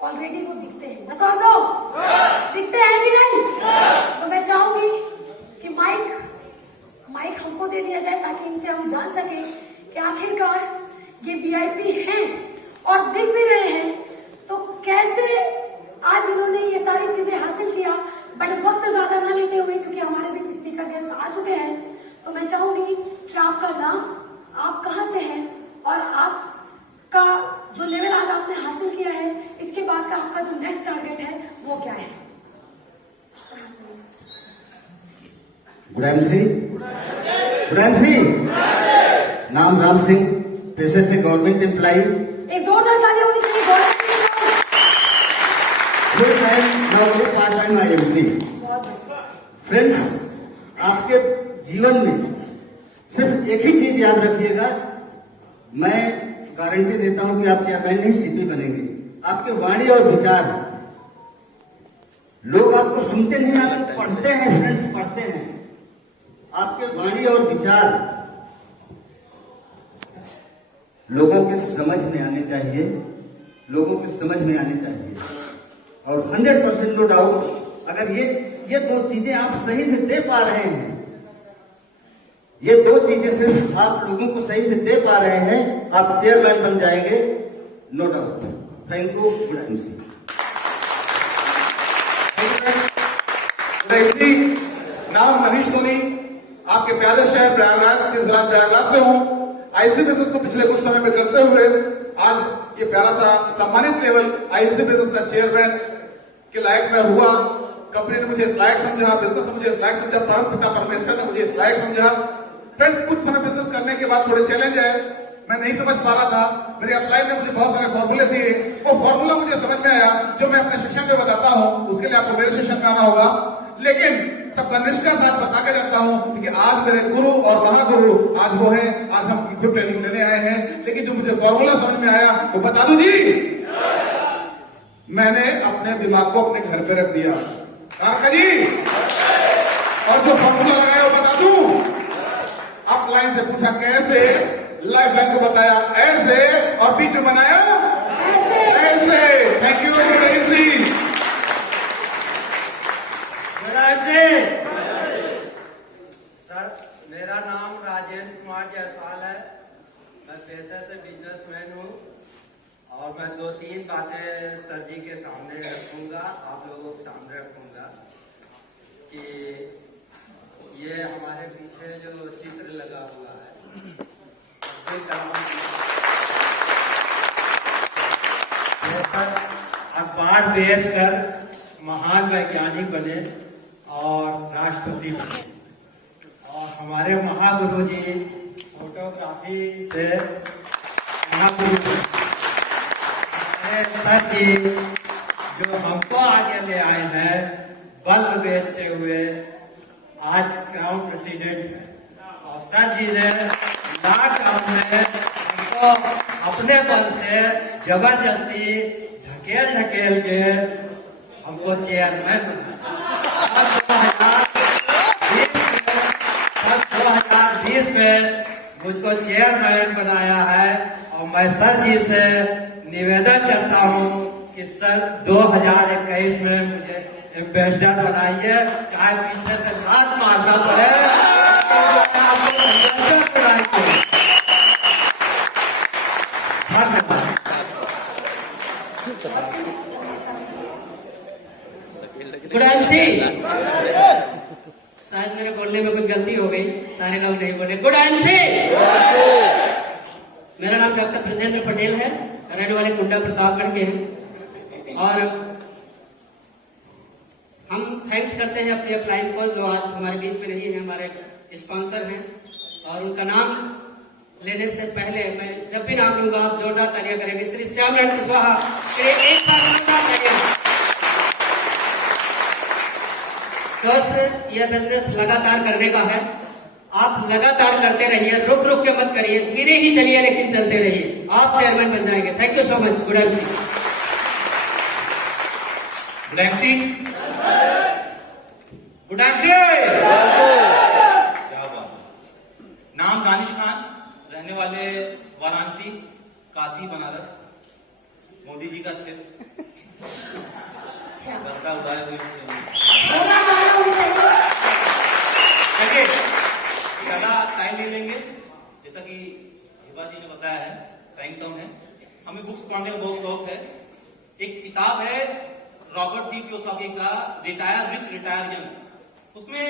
Already वो दिखते हैं। बस और दो दिखते हैं कि नहीं? तो मैं चाहूंगी कि माइक हमको दे दिया जाए ताकि इनसे हम जान सके कि आखिरकार ये वीआईपी हैं और दिख भी रहे हैं तो कैसे आज इन्होंने ये सारी चीजें हासिल किया। बट वक्त ज्यादा ना लेते हुए, क्योंकि हमारे बीच स्पीकर गेस्ट आ चुके हैं, तो मैं चाहूंगी कि आपका नाम, आप कहाँ से हैं और आपका जो लेवल आज आपने हासिल किया है, इसके बाद का आपका जो नेक्स्ट टारगेट है वो क्या है। गुड एमसी, नाम राम सिंह, पेशे से गवर्नमेंट एम्प्लॉई। एक जोरदार ताली होनी चाहिए गवर्नमेंट के लिए। Full time now part time IMC. Friends, आपके जीवन में सिर्फ एक ही चीज याद रखिएगा, मैं गारंटी देता हूं कि आप चेयरमैन नहीं सीपी बनेंगे। आपके वाणी और विचार, लोग आपको सुनते नहीं, आप पढ़ते हैं फ्रेंड्स, पढ़ते हैं। आपके वाणी और विचार लोगों के समझ में आने चाहिए, लोगों के समझ में आने चाहिए। और 100% नो डाउट, अगर ये दो चीजें आप सही से दे पा रहे हैं, ये दो चीजें सिर्फ आप लोगों को सही से दे पा रहे हैं, आप चेयरमैन बन जाएंगे, no doubt. Thank you. Good MC. नाम मनीष सोनी, आपके प्यारे शहर प्रयागराज के जिला प्रयागराज से हूँ। आईएमसी बिजनेस को पिछले कुछ समय में करते हुए आज ये प्यारा सा सम्मानित लेवल आईएमसी बिजनेस का चेयरमैन के लायक मैं हुआ। कंपनी ने मुझे इस लायक समझा, बिजनेस ने मुझे इस लायक समझा, परम पिता परमेश्वर ने मुझे इस लायक समझा। फ्रेंड्स, कुछ समय बिजनेस करने के बाद थोड़े चैलेंज आए, मैं नहीं समझ पा रहा था। मेरे अपलाइन ने मुझे बहुत सारे फॉर्मूले दिए, वो फॉर्मूला मुझे समझ में आया जो मैं अपने शिक्षण में बताता हूँ। उसके लिए आपको मेरे शिक्षण में आना होगा, लेकिन सबका निष्कर्ष आज बता के जाता हूँ कि आज मेरे गुरु और महागुरु आज वो है, आज हम खुद ट्रेनिंग लेने आए हैं। लेकिन जो मुझे फॉर्मूला समझ में आया वो बता दूं जी, मैंने अपने दिमाग को अपने घर पे रख दिया का जी, और जो फॉर्मूला लगाया वो बता दूं। अपलाइन से पूछा कैसे, लाइफ बैंक को बताया ऐसे, और बीच में बनाया ऐसे। Thank you ji. सर, मेरा नाम राजेंद्र कुमार जायसवाल है। मैं पेशे से बिजनेसमैन हूँ और मैं 2-3 बातें सर जी के सामने रखूंगा, आप लोगों के सामने रखूंगा कि ये हमारे पीछे जो चित्र लगा हुआ है, अखबार बेच कर महान वैज्ञानिक बने और राष्ट्रपति बने, और हमारे महागुरु जी फोटोग्राफी से महागुरु सर जी जो हमको आगे ले आए हैं, बल्ब बेचते हुए आज गांव प्रेसिडेंट है। और सर जी ने लॉकडाउन में हमको अपने बल से जबरदस्ती ढकेल के हमको चेयरमैन बनाया। 2020 में मुझको चेयरमैन बनाया है, और मैं सर जी से निवेदन करता हूं कि सर 2021 में मुझे एम्बेसडर बनाइए, चाहे पीछे से लात मारना पड़े, गुड एमसी। शायद मेरे बोलने में कुछ गलती हो गई, सारे लोग नहीं बोले गुड एमसी। मेरा नाम डॉक्टर ब्रजेंद्र पटेल है, रहने वाले कुंडा प्रतापगढ़ के हैं, और हम थैंक्स करते हैं अपने अपलाइन को जो आज हमारे बीच में नहीं है, हमारे स्पॉन्सर हैं। और उनका नाम लेने से पहले मैं जब भी नाम लूंगा आप जोरदार तालियां करेंगे। श्री श्यामनारायण कुशवाहा, एक बार जोरदार तालियां। दोस्त, यह बिजनेस लगातार करने का है, आप लगातार करते रहिए, रुक रुक के मत करिए, धीरे ही चलिए लेकिन चलते रहिए, आप चेयरमैन बन जाएंगे। Thank you so much. Good MC. Good MC. Good MC. क्या बात। नाम दानिश खान, रहने वाले वाराणसी, काशी, बनारस, मोदी जी का क्षेत्र। पता हुआ है वो होना माना होनी चाहिए। चलिए ज्यादा टाइम नहीं लेंगे, जैसा कि हिबा जी ने बताया है टाइम कम है, हमें बुक्स पढ़ने का बहुत शौक है। एक किताब है रॉबर्ट डी कियोसाकी का रिटायर रिच रिटायर यंग, उसमें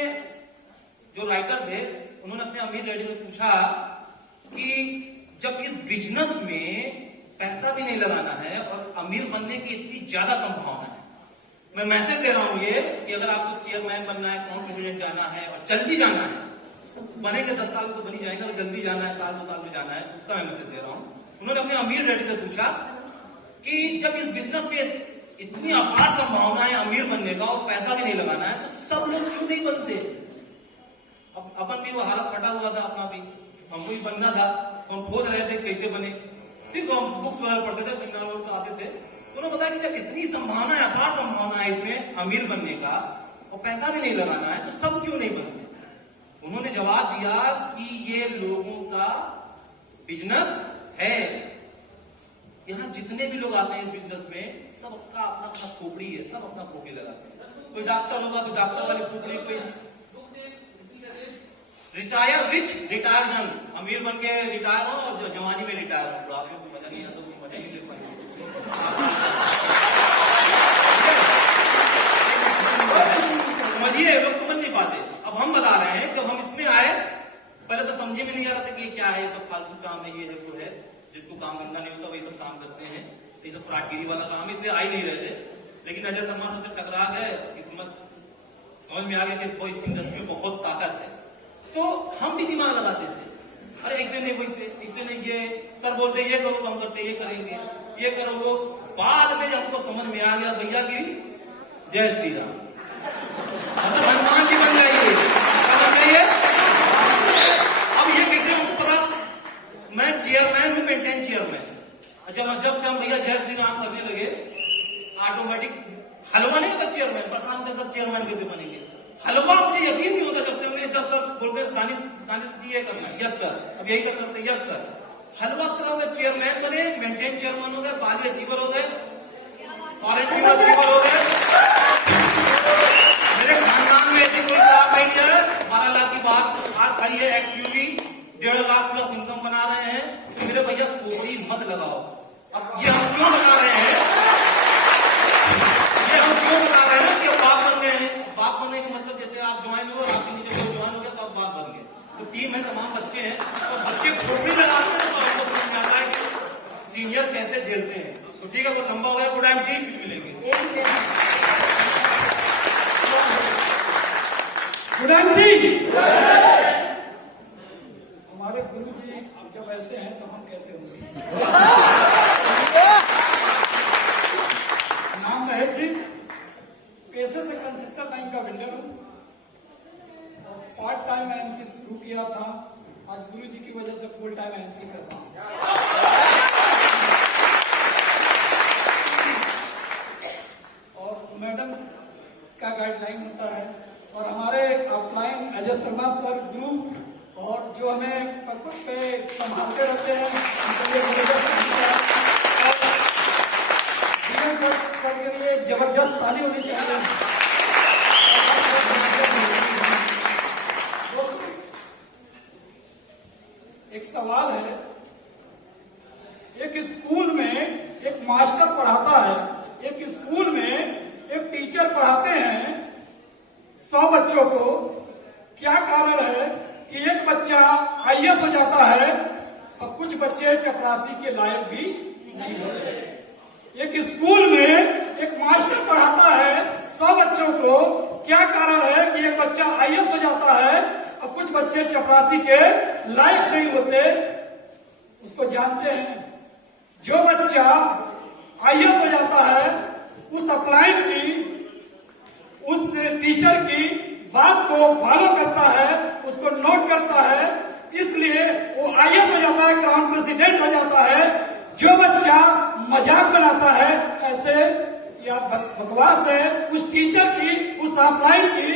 जो राइटर थे उन्होंने अपने अमीर डैडी से पूछा कि जब इस बिजनेस में पैसा भी नहीं लगाना है और अमीर बनने की इतनी ज्यादा संभावना है, मैं मैसेज दे रहा हूं ये कि अगर आपको चेयरमैन बनना है, कॉन्फिडेंट जाना है और जल्दी जाना है, बनेंगे 10 साल में तो बनी जाएगा, और जल्दी जाना है, साल 2 साल में जाना है, उसका मैं मैसेज दे रहा हूं। उन्होंने अपने अमीर डैडी से पूछा कि जब इस बिजनेस में इतनी अपार संभावना है अमीर बनने का और पैसा भी नहीं लगाना है, तो सब लोग क्यों नहीं बनते? अब अपन भी वो हालत फटा हुआ था, अपना भी हमको भी बनना था, हम खोज रहे थे कैसे बने, ठीक हम बुक्स वगैरह पढ़ते थे, सेमिनार वगैरह आते थे, तो उन्होंने बताया कि जब इतनी संभावना है, अपार संभावना है इसमें अमीर बनने का और पैसा भी नहीं लगाना है, तो सब क्यों नहीं बनते? उन्होंने जवाब दिया कि ये लोगों का बिजनेस है। यहाँ जितने भी लोग आते हैं इस बिजनेस में, सबका अपना अपना खोपड़ी है, सब अपना खोपड़ी लगाते हैं। कोई डॉक्टर होगा तो डॉक्टर वाली खोपड़ी, कोई रिटायर रिच रिटायर यंग, अमीर बन के रिटायर हो और जवानी में रिटायर हो, बुढ़ापे में मजा नहीं आता, मजा नहीं ले पाएंगे। समझिए, लोग समझ नहीं पाते। अब हम बता रहे हैं, जब हम इसमें आए पहले तो समझे में नहीं आ रहा था कि ये क्या है, ये सब फालतू काम है, ये है वो है, जिसको काम धंधा नहीं होता वही सब काम करते हैं, ये सब फ्रॉडगिरी वाला काम है, इसलिए आ ही नहीं रहे थे। लेकिन अजय शर्मा सबसे टकरा गए, किस्मत समझ में आ गया कि इस इंडस्ट्री में बहुत ताकत है, तो हम भी दिमाग लगाते थे, अरे ऐसे नहीं वैसे, ऐसे नहीं, ये सर बोलते ये करो तो हम करते ये करेंगे, ये करो वो। बाद में हमको समझ में आ गया भैया की जय श्री राम, मतलब हनुमान जी बन जाइए, बन जाइए। अब ये कैसे हमको पता? मैं चेयरमैन हूं, मेंटेन चेयरमैन। जब से हम भैया जय श्री राम करने लगे, ऑटोमेटिक हलवा नहीं होता चेयरमैन, प्रशांत के साथ चेयरमैन कैसे बनेंगे? हलवा मुझे यकीन नहीं होता जब सर बोलते दानिश ये करना है, यस सर, अब यही सब करते, यस सर। हलवा तरह में चेयरमैन बने, मेंटेन चेयरमैन हो गए, बाली अचीवर हो गए, फॉरेन अचीवर हो गए। मेरे खानदान में ऐसी कोई बात नहीं है, 12 लाख की बात कार खड़ी है, एक्चुअली 1.5 लाख प्लस इनकम बना रहे हैं, तो मेरे भैया कोई मत लगाओ। अब ये हम क्यों बता रहे हैं, ये हम क्यों बता रहे हैं कि बाप बन गए हैं। बाप बनने का मतलब जैसे आप ज्वाइन हो, आपके नीचे कोई ज्वाइन हो गया तो आप बाप बन गए, तो टीम है, तमाम बच्चे हैं, तो बच्चे खोपड़ी लगाते हैं, तो आपको समझ में आता है कि सीनियर कैसे झेलते हैं। तो ठीक है, तो लंबा हो गया, गुड नाइट जी, फिर मिलेंगे। गुड नाइट जी। हमारे गुरु जी जब ऐसे हैं तो हम कैसे होंगे? नाम महेश जी, पेशे से कंस्ट्रक्शन लाइन का बिल्डर हूँ, पार्ट टाइम एएनसी शुरू किया था, आज गुरु जी की वजह से फुल टाइम एएनसी कर रहा हूँ। और मैडम का गाइडलाइन होता है, और हमारे अपलाइन अजय शर्मा सर गुरु, और जो हमें पर्पस पे संभालते रहते हैं, उनके लिए के लिए जबरदस्त ताली होनी चाहिए। एक सवाल है, एक स्कूल में एक मास्टर पढ़ाता है, एक स्कूल में एक टीचर पढ़ाते हैं 100 बच्चों को, क्या कारण है कि एक बच्चा आईएएस हो जाता है और कुछ बच्चे चपरासी के लायक भी नहीं होते? एक स्कूल में एक मास्टर पढ़ाता है 100 बच्चों को, क्या कारण है कि एक बच्चा आईएएस हो जाता है और कुछ बच्चे चपरासी के लायक नहीं होते? उसको जानते हैं, जो बच्चा आईएएस हो जाता है उस अपलाइन की, उस टीचर की बात को फॉलो करता है, उसको नोट करता है, इसलिए वो आईएएस हो जाता है, क्राउन प्रेसिडेंट हो जाता है। जो बच्चा मजाक बनाता है, ऐसे या बकवास है उस टीचर की, उस अपलाइन की,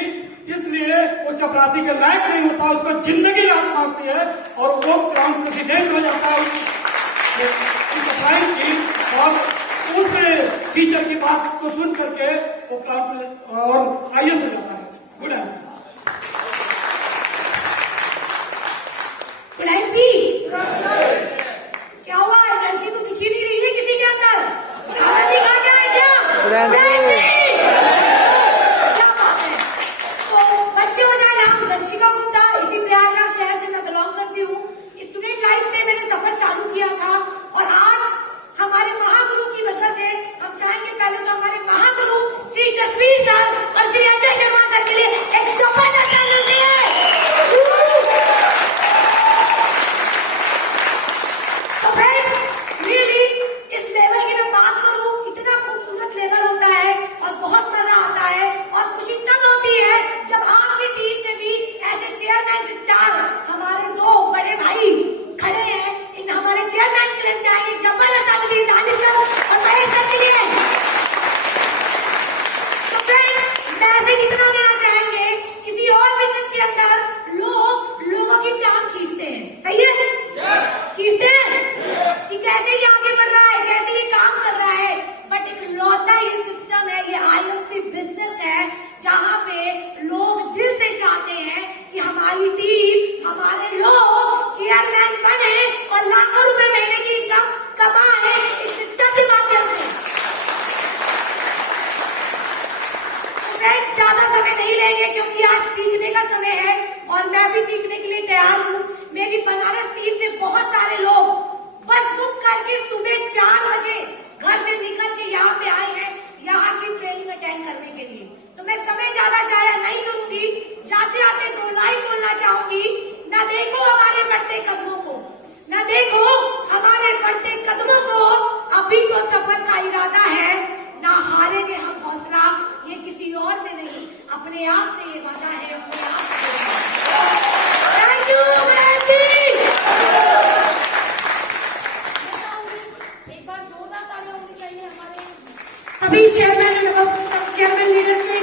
इसलिए वो चपरासी के लायक नहीं होता, उसको जिंदगी लात मारती है और वो क्राउन प्रेसिडेंट हो जाता है उस अपलाइन की। और उस टीचर की बात को सुन करके वो क्लास और आईएएस हो जाता है। Good answer. फ्रेंसी क्या हुआ? एनर्जी तो दिखी नहीं रही है किसी के अंदर। आनंद दिखा क्या है क्या? फ्रेंसी क्या बात है। तो बच्चे हो जाए नाम दर्शिका गुप्ता, इसी प्रयागराज शहर से मैं बिलोंग करती हूँ। स्टूडेंट लाइफ से मैंने सफर चालू किया था और आज हमारे महागुरु की वजह से हम चाहेंगे पहले तो हमारे महागुरु श्री जसवीर सर और श्री अजय शर्मा सर के लिए एक जबरदस्त एनर्जी है। तो फ्रेंड्स रियली इस लेवल की मैं बात करूं, इतना खूबसूरत लेवल होता है और बहुत मजा आता है और खुशी तब होती है जब आपकी टीम से भी ऐसे चेयरमैन स्टार हमारे दो बड़े भाई खड़े हैं। इन हमारे चेयरमैन के लिए चाहिए जबरदस्त मुझे दानिशर और महेश सर के लिए। तो फ्रेंड्स मैसेज इतना देना चाहेंगे, किसी और बिजनेस के अंदर लोग लोगों की टांग खींचते हैं, सही है? खींचते हैं कि कैसे ये आगे बढ़ रहा है, कैसे ये काम कर रहा है। बट एक लौटा ये सिस्टम है, ये आईएमसी बिजनेस है जहां पे लोग दिल से चाहते हैं कि हमारी टीम, हमारे लोग चेयरमैन बने और लाखों रुपए महीने की इनकम कमाए इस सिस्टम के माध्यम से। फ्रेंड्स ज्यादा समय नहीं लेंगे क्योंकि आज सीखने का समय है और मैं भी सीखने के लिए तैयार हूँ। मेरी बनारस टीम से बहुत सारे लोग बस बुक करके सुबह 4 बजे घर से निकल के यहाँ पे आए हैं, यहाँ की ट्रेनिंग अटेंड करने के लिए। तो मैं समय ज्यादा जाया नहीं करूंगी, जाते आते 2 लाइन बोलना चाहूंगी। न देखो हमारे बढ़ते कदमों को, न देखो हमारे बढ़ते कदमों को, अभी तो सफर का इरादा है, ना हारेंगे हम हौसला, ये किसी और से नहीं अपने आप से ये वादा है, अपने आप से। थैंक यू एक बार जोरदार तालियां होनी चाहिए हमारे सभी चेयरमैन लीडर्स के